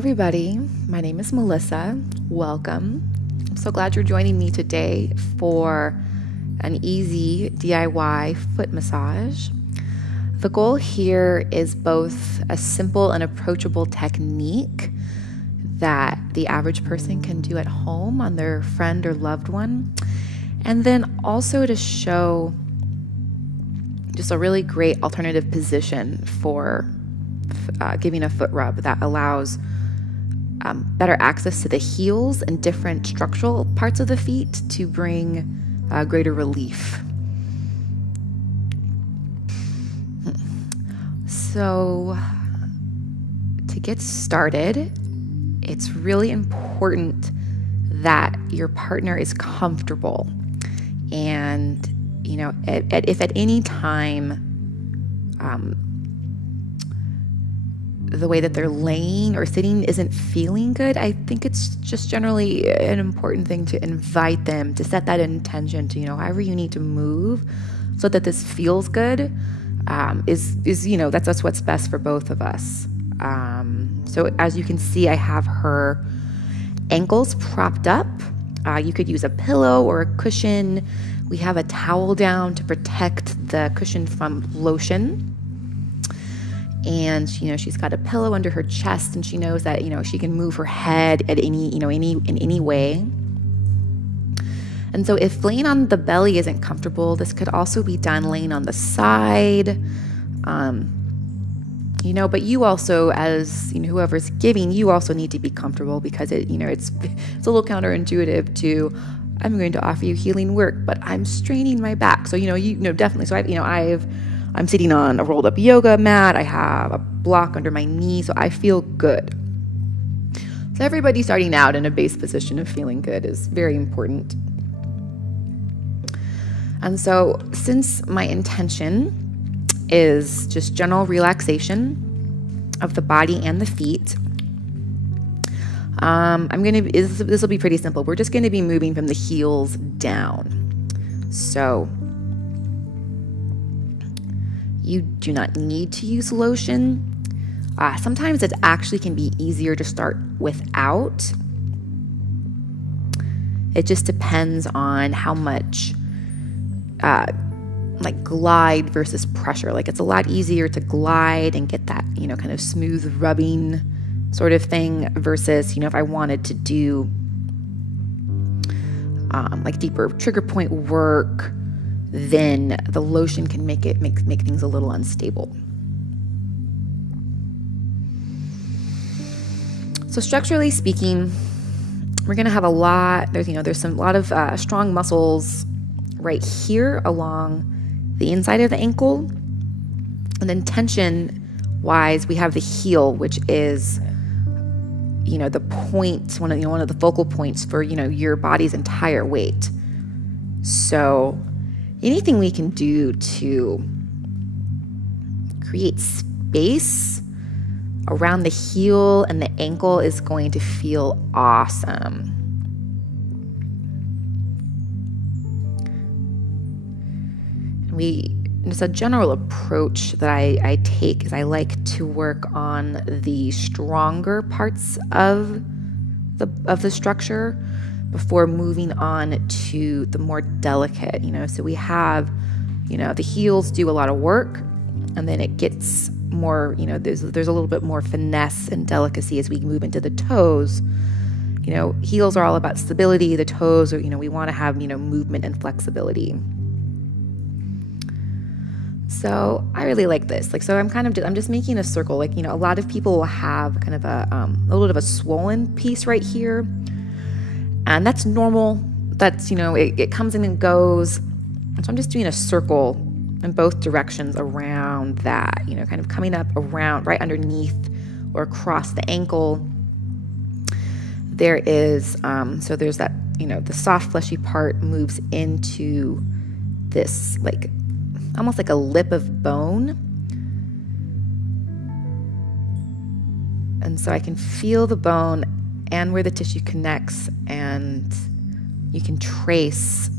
everybody, my name is Melissa. Welcome. I'm so glad you're joining me today for an easy DIY foot massage. The goal here is both a simple and approachable technique that the average person can do at home on their friend or loved one, and then also to show just a really great alternative position for giving a foot rub that allows better access to the heels and different structural parts of the feet to bring greater relief. So, to get started, it's really important that your partner is comfortable. And, if at any time the way that they're laying or sitting isn't feeling good, I think it's just generally an important thing to invite them to set that intention to, however you need to move so that this feels good, is that's what's best for both of us. So as you can see, I have her ankles propped up. You could use a pillow or a cushion. We have a towel down to protect the cushion from lotion. And, she's got a pillow under her chest, and she knows that, she can move her head at in any way. And so if laying on the belly isn't comfortable, this could also be done laying on the side. But you also, as, whoever's giving, you also need to be comfortable, because it's a little counterintuitive to, I'm going to offer you healing work, but I'm straining my back. So, definitely. So I'm sitting on a rolled up yoga mat. I have a block under my knee, so I feel good. So everybody starting out in a base position of feeling good is very important. And so since my intention is just general relaxation of the body and the feet, this will be pretty simple. We're just going to be moving from the heels down. So you do not need to use lotion. Sometimes it actually can be easier to start without. It just depends on how much glide versus pressure. It's a lot easier to glide and get that, kind of smooth rubbing sort of thing versus, if I wanted to do deeper trigger point work, then the lotion can make things a little unstable. So structurally speaking, we're going to have a lot. There's a lot of strong muscles right here along the inside of the ankle, and then tension-wise, we have the heel, which is the point, one of the focal points for your body's entire weight. So anything we can do to create space around the heel and the ankle is going to feel awesome. Just a general approach that I take is I like to work on the stronger parts of the structure before moving on to the more delicate, so we have, the heels do a lot of work, and then it gets more, there's a little bit more finesse and delicacy as we move into the toes. Heels are all about stability. The toes are, we want to have, movement and flexibility. So I really like this. So I'm just making a circle. A lot of people will have kind of a little bit of a swollen piece right here. And that's normal. That's, it comes in and goes. And so I'm just doing a circle in both directions around that, kind of coming up around right underneath or across the ankle. There is, so there's that, the soft fleshy part moves into this almost like a lip of bone. And so I can feel the bone and where the tissue connects, and you can trace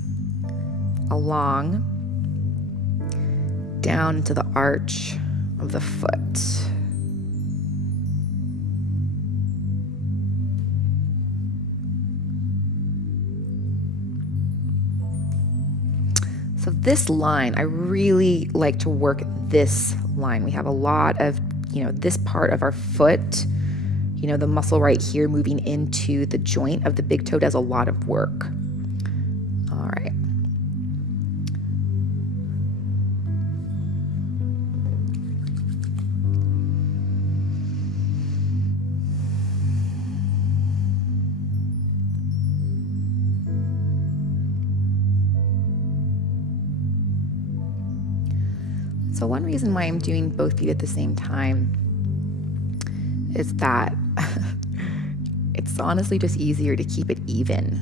along down into the arch of the foot. this line, I really like to work this line. We have a lot of, this part of our foot, the muscle right here moving into the joint of the big toe does a lot of work. All right. So one reason why I'm doing both feet at the same time is that it's honestly just easier to keep it even.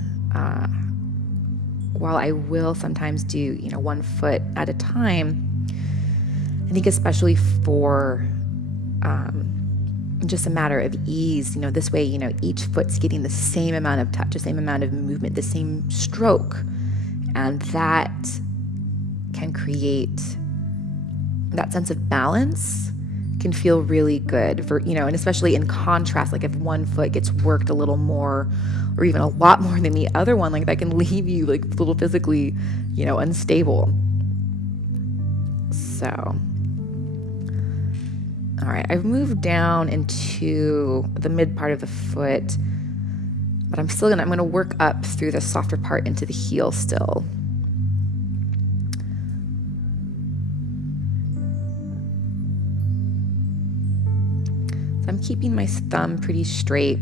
While I will sometimes do, one foot at a time, I think especially for just a matter of ease, this way, each foot's getting the same amount of touch, the same amount of movement, the same stroke. And that can create that sense of balance, can feel really good for, and especially in contrast, like if one foot gets worked a little more or even a lot more than the other one, like that can leave you like a little physically, unstable. So, all right, I've moved down into the mid part of the foot, but I'm going to work up through the softer part into the heel still. I'm keeping my thumb pretty straight.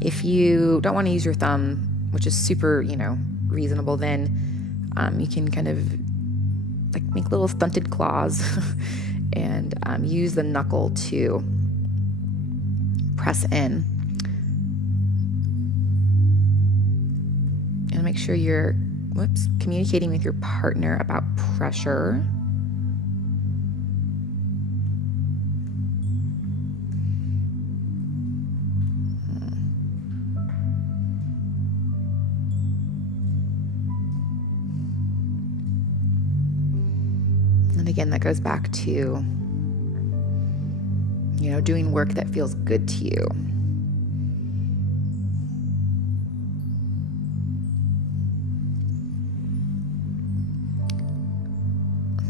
If you don't want to use your thumb, which is super, reasonable, then you can kind of like make little stunted claws and use the knuckle to press in. And make sure you're, communicating with your partner about pressure. And again, that goes back to, doing work that feels good to you.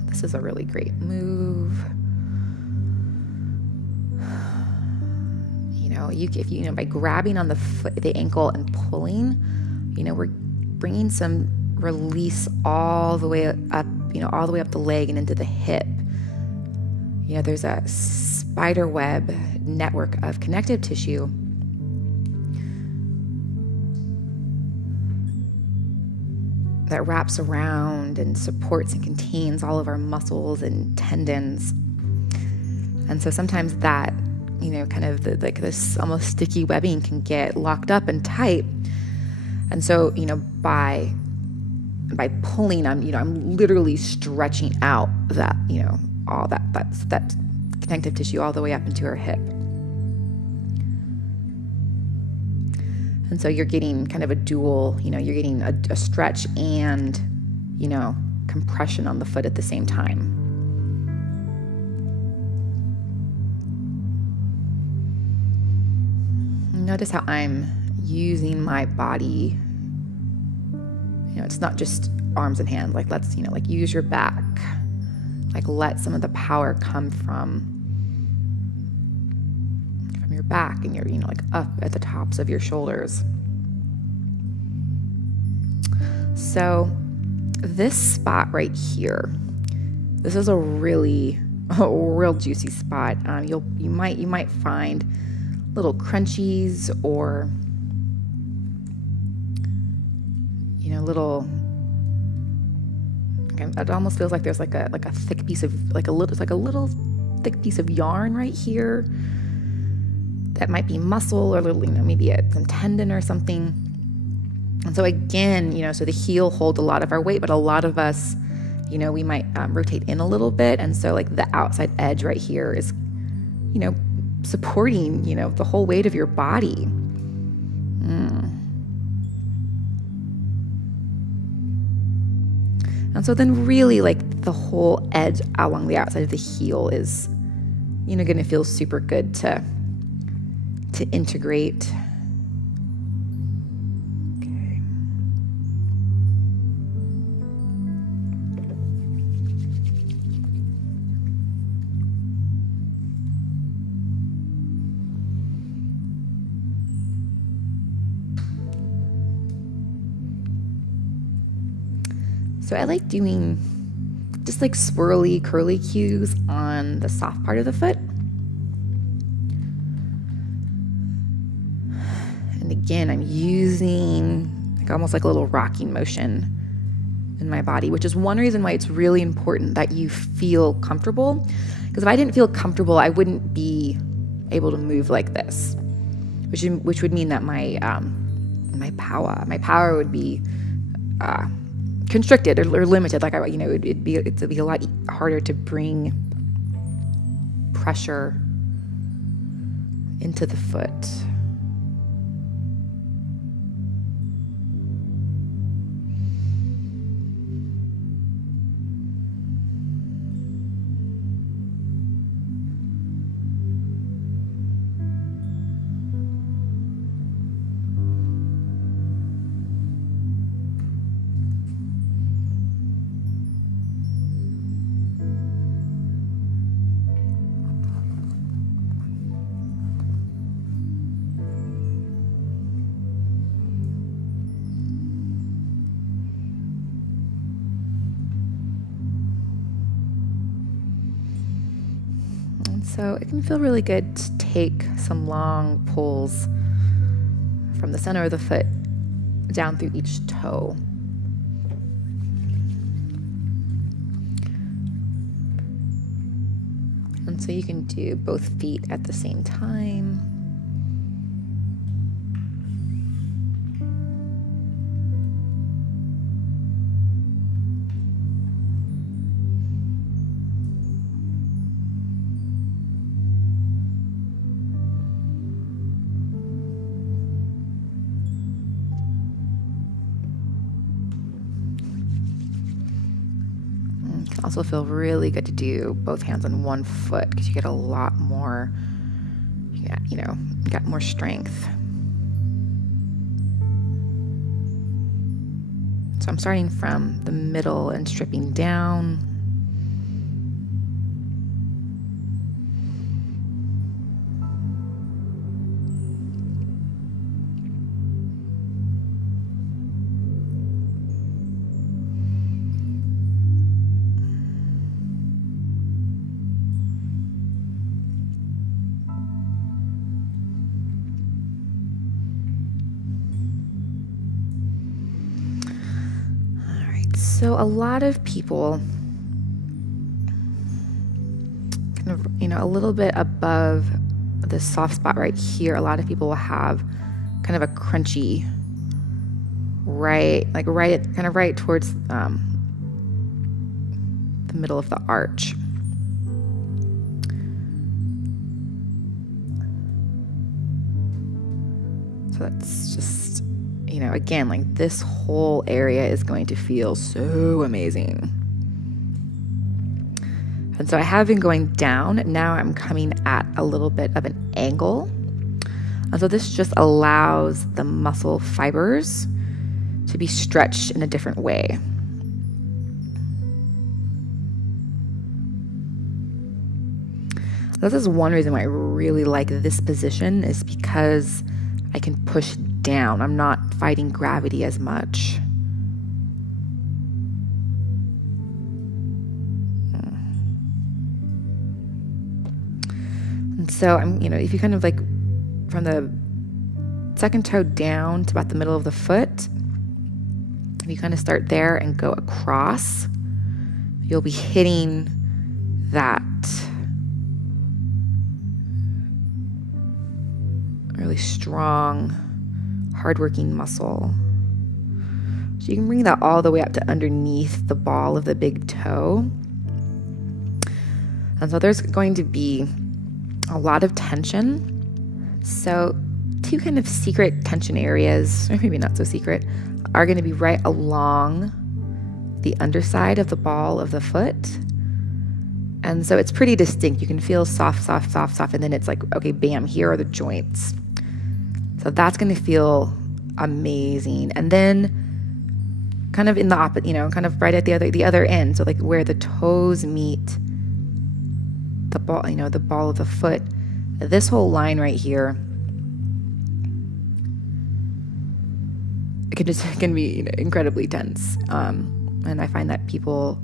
This is a really great move. By grabbing on the foot, the ankle and pulling, we're bringing some release all the way up, all the way up the leg and into the hip. There's a spider web network of connective tissue that wraps around and supports and contains all of our muscles and tendons. And so sometimes that, kind of this almost sticky webbing can get locked up and tight. And so, by pulling, I'm literally stretching out that, all that connective tissue all the way up into her hip. And so you're getting kind of a dual, you're getting a stretch and, compression on the foot at the same time. Notice how I'm using my body. It's not just arms and hands. Like, let's, use your back. Like, let some of the power come from your back and your, up at the tops of your shoulders. So this spot right here, this is a real juicy spot. You might find little crunchies or little. It almost feels like there's like a thick piece of a little thick piece of yarn right here. That might be muscle or maybe some tendon or something. And so again, so the heel holds a lot of our weight, but a lot of us, we might rotate in a little bit, and so like the outside edge right here is, supporting, the whole weight of your body. And so then really like the whole edge along the outside of the heel is, going to feel super good to integrate. Okay. So I like doing just like swirly, curly cues on the soft part of the foot. And again, I'm using like almost like a little rocking motion in my body, which is one reason why it's really important that you feel comfortable. Because if I didn't feel comfortable, I wouldn't be able to move like this, which would mean that my power would be constricted or limited. Like it'd be a lot harder to bring pressure into the foot. So it can feel really good to take some long pulls from the center of the foot down through each toe. And so you can do both feet at the same time. Also feel really good to do both hands on one foot because you get a lot more, you got more strength. So I'm starting from the middle and stripping down. So a lot of people, kind of, a little bit above the soft spot right here, a lot of people will have kind of a crunchy, right towards the middle of the arch. So that's just, again, like this whole area is going to feel so amazing. And so I have been going down. Now I'm coming at a little bit of an angle. And so this just allows the muscle fibers to be stretched in a different way. This is one reason why I really like this position, is because I can push down. I'm not fighting gravity as much. And so I'm, if you kind of like from the second toe down to about the middle of the foot, if you kind of start there and go across, you'll be hitting that really strong, hardworking muscle. So you can bring that all the way up to underneath the ball of the big toe. And so there's going to be a lot of tension. So two kind of secret tension areas, or maybe not so secret, are going to be right along the underside of the ball of the foot. And so it's pretty distinct. You can feel soft, soft, soft, soft, and then it's like, okay, bam, here are the joints. So that's going to feel amazing. And then kind of in the opposite, kind of right at the other end. So like where the toes meet the ball, the ball of the foot, this whole line right here, it can be incredibly tense. And I find that people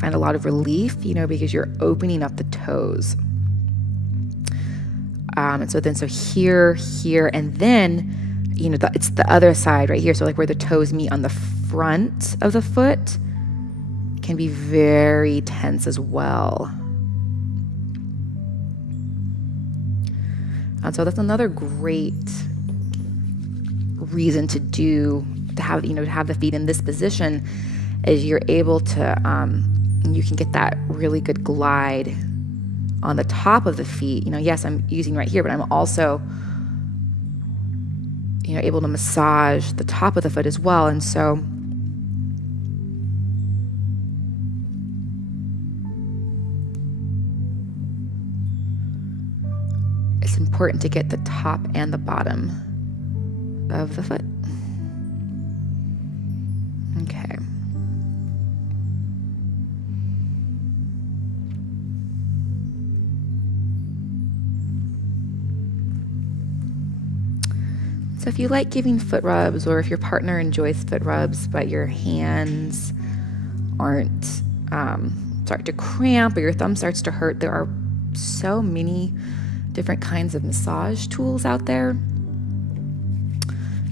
find a lot of relief, because you're opening up the toes. And so here, and then, it's the other side right here. So like where the toes meet on the front of the foot can be very tense as well. And so that's another great reason to have the feet in this position, is you're able to, you can get that really good glide on the top of the feet. Yes, I'm using right here, but I'm also, able to massage the top of the foot as well. And so it's important to get the top and the bottom of the foot. Okay. So if you like giving foot rubs, or if your partner enjoys foot rubs, but your hands aren't start to cramp, or your thumb starts to hurt, there are so many different kinds of massage tools out there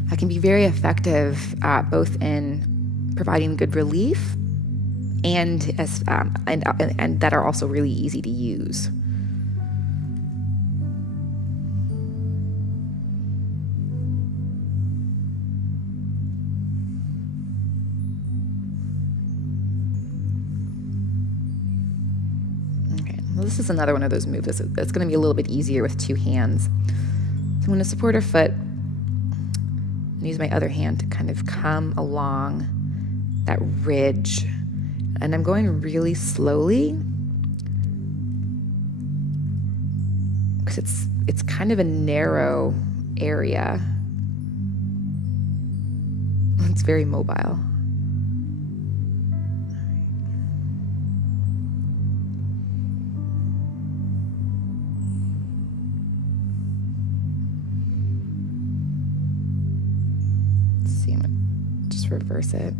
that can be very effective, both in providing good relief and that are also really easy to use. This is another one of those moves that's going to be a little bit easier with two hands. So I'm going to support her foot and use my other hand to kind of come along that ridge. And I'm going really slowly because it's kind of a narrow area. It's very mobile. Reverse it.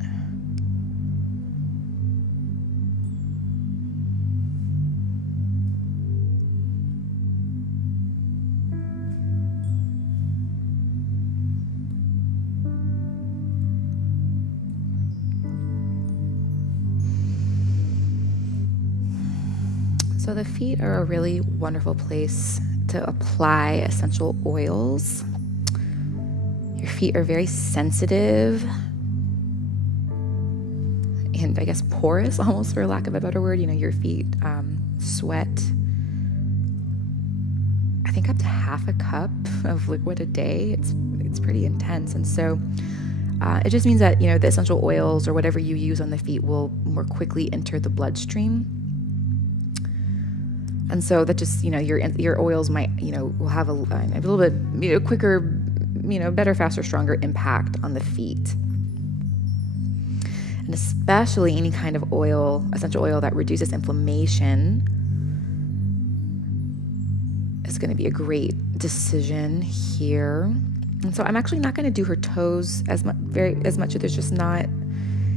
So the feet are a really wonderful place to apply essential oils. Your feet are very sensitive and I guess porous, almost, for lack of a better word. Your feet sweat, I think, up to half a cup of liquid a day. It's pretty intense. And so it just means that, the essential oils or whatever you use on the feet will more quickly enter the bloodstream. And so that just, your oils might, will have a little bit, quicker, better, faster, stronger impact on the feet. And especially any kind of oil, essential oil that reduces inflammation, is going to be a great decision here. And so I'm actually not going to do her toes as much. There's just not,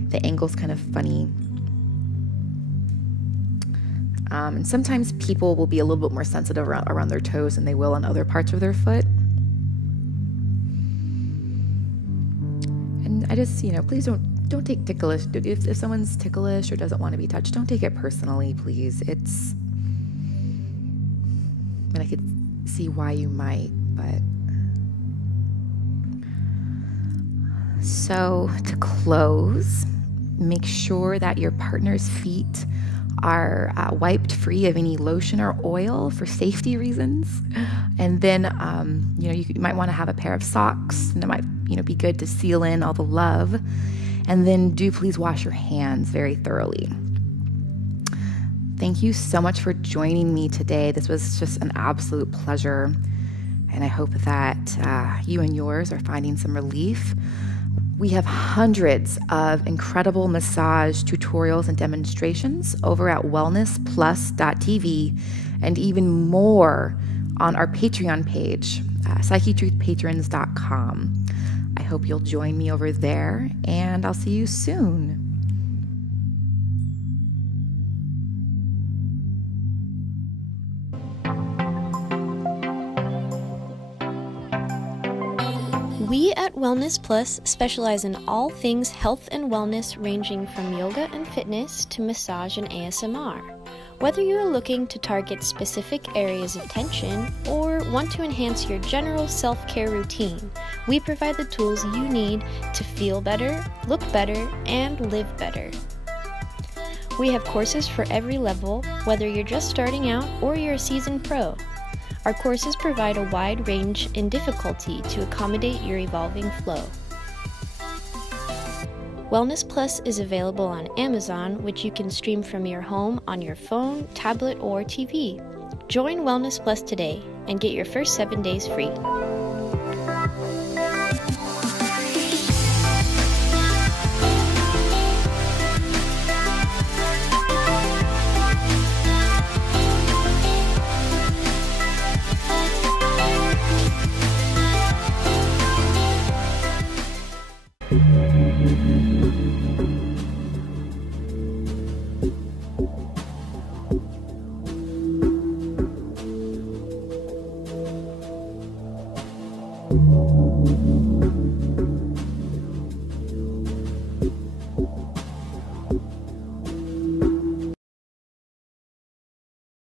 the angle's kind of funny. And sometimes people will be a little bit more sensitive around their toes than they will on other parts of their foot. And I just, please don't take ticklish. If someone's ticklish or doesn't want to be touched, don't take it personally, please. And I could see why you might, but. So to close, make sure that your partner's feet are wiped free of any lotion or oil for safety reasons. And then, you might want to have a pair of socks, and it might, be good to seal in all the love. And then do please wash your hands very thoroughly. Thank you so much for joining me today. This was just an absolute pleasure. And I hope that you and yours are finding some relief. We have hundreds of incredible massage tutorials and demonstrations over at wellnessplus.tv, and even more on our Patreon page, PsycheTruthPatrons.com. I hope hope you'll join me over there, and I'll see you soon. We at Wellness Plus specialize in all things health and wellness, ranging from yoga and fitness to massage and ASMR. Whether you are looking to target specific areas of tension or want to enhance your general self-care routine, we provide the tools you need to feel better, look better, and live better. We have courses for every level, whether you're just starting out or you're a seasoned pro. Our courses provide a wide range in difficulty to accommodate your evolving flow. Wellness Plus is available on Amazon, which you can stream from your home on your phone, tablet, or TV. Join Wellness Plus today and get your first 7 days free.